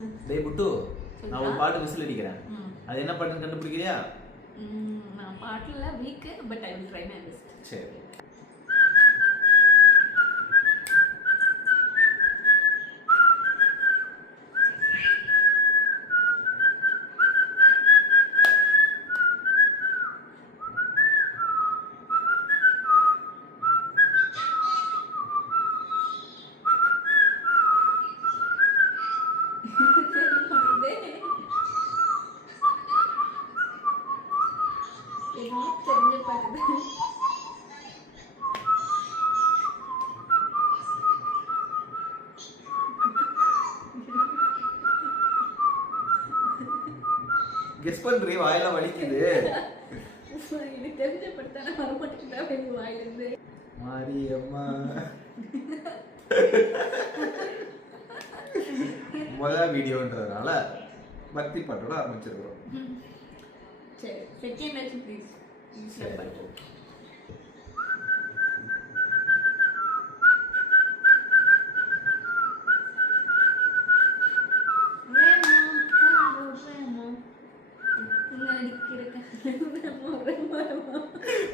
டேய் புட்டு, நான் ஒரு பாட்டு விசில் அடிக்கிறேன். அது என்ன பாட்டுன்னு கண்டுபிடிக்கிறியா? நான் பாட்டுல week, but I will try my best. சரி. தெரிஞ்ச பாட்டு. கெஸ் பண்றீ, வாயெல்லாம் வலிக்குது. இது தெரிஞ்ச பாட்டு தானே, வர மாட்டேங்குதா வாயிலிருந்து. மாரியம்மா. முதல் வீடியோன்றதுனால பக்தி பாட்டோட ஆரம்பிச்சிருக்கிறோம். சரி, செகண்ட் ஆச்சு ப்ளீஸ்.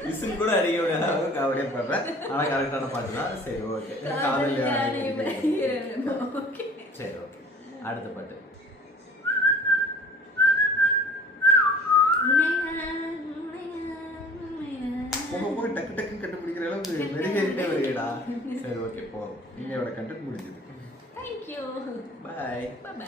விசில் கூட அடிக்க முடியாத அளவுக்கு காமெடியா பாடுறேன். ஆனா கரெக்டான பாட்டு தான். சரி, ஓகே. காதல் சரி, ஓகே. அடுத்த பாட்டு. டக்கு டக்கு கண்டுபிடிக்கிற அளவுக்கு மெருகேறிட்டே வருகிறா. சரி, ஓகே, போதும். இன்னையோட கண்டென்ட் முடிஞ்சது. Thank you. Bye. Bye bye.